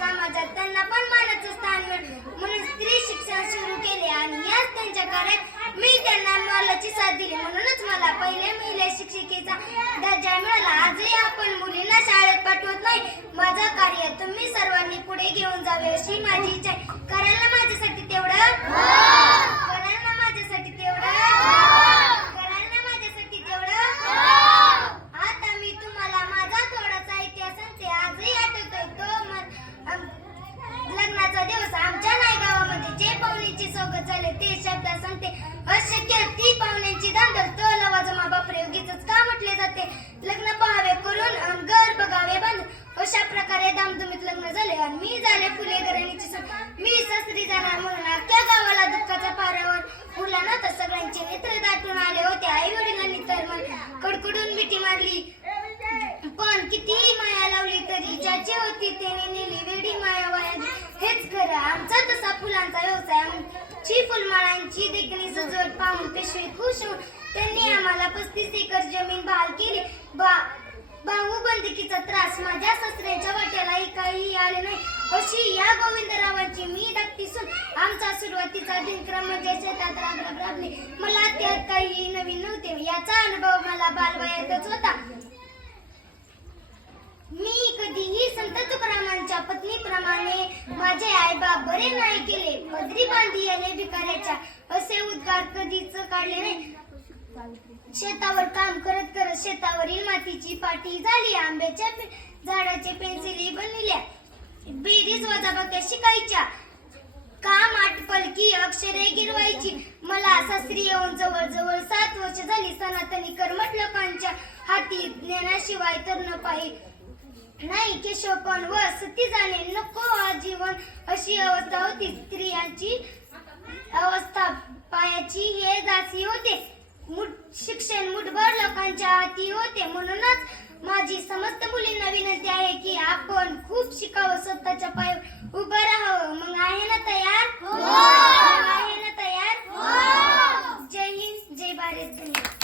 समाजात त्यांना पण मानाचं स्थान मिळेल म्हणून स्त्री शिक्षण सुरू केले आणि याच त्यांच्या कार्यात मी त्यांना मोलाची साथ दिली. म्हणूनच मला पहिल्या महिला शिक्षिकेचा दर्जा मिळाला. आजही आपण मुलींना शाळेत पाठवत नाही. माझं कार्य तुम्ही सर्वांनी पुढे घेऊन जावे अशी माझी इच्छा आहे. कराल ना माझ्यासाठी तेवढं? कराल ना माझ्यासाठी तेवढं? कराल ना माझ्यासाठी तेवढं? आता मी तुम्हाला माझा थोडासा इतिहास सांगते. आजही आठवतोय तो लग्नाचा दिवस. आमच्या नाय गावामध्ये जे पाहुण्यांची सोबत झाले ते शब्द सांगते. अशक्य ती पाहुण्यांची दांडल तो लवाजमा बापरे उगीचच का म्हटले जाते. लग्न पहावे करून घर बघावे बांधून अशा प्रकारे दामधुमीत लग्न झाले आणि मी झाले फुले घराणीची सून. मी सासरी जाणार म्हणून अख्ख्या गावाला दुःखाच्या पारावर फुला ना तर सगळ्यांचे नेत्र दाटून आले होते. आई वडिलांनी तर मला कडकडून मिठी मारली पण कितीही माया लावली तरी ज्याची होती त्याने नेली वेडी माया वाया. हेच खरं आमचा तसा फुलांचा व्यवसाय. आमची फुलमाळांची देखणी सजवट पाहून पेशवे खुश होऊन त्यांनी आम्हाला 35 एकर जमीन बहाल केली. भाऊबंदिकीचा त्रास माझ्या सासऱ्यांच्या वाट्यालाही काही आले नाही अशी या गोविंदरावांची मी धाकटी सून. आमचा सुरुवातीचा दिनक्रम म्हणजे शेतात राबले. मला त्यात काही नवीन नव्हते. याचा अनुभव मला बालवयातच होता. मी कधीही संत तुकारामांच्या पत्नीप्रमाणे माझे आईबाप बरे नाही केले. पदरी बांधी आले भिकाऱ्याच्या असे उद्गार कधीच काढले नाही. शेतावर काम करत करत शेतावरील मातीची पाटी झाली. आंब्याच्या झाडाचे पेन्सिली बनविल्या. बेरीज वजाबाक्या शिकायच्या. काम आटपल की अक्षरे गिरवायची. मला सासरी येऊन जवळ 7 वर्ष झाली. सनातनी कर्मठ लोकांच्या हाती ज्ञानाशिवाय तर न पाहि नाही. केशवपण व सती जाणे नको आजीवन अशी अवस्था होती. स्त्रियांची अवस्था पायाची हे दासी होते. शिक्षण मुठभर लोकांच्या हाती होते. म्हणूनच माझी समस्त मुलींना विनंती आहे की आपण खूप शिकावं, स्वतःच्या पायावर उभं राहावं. मग आहे ना तयार? आहे ना तयार? जय हिंद, जय भारत.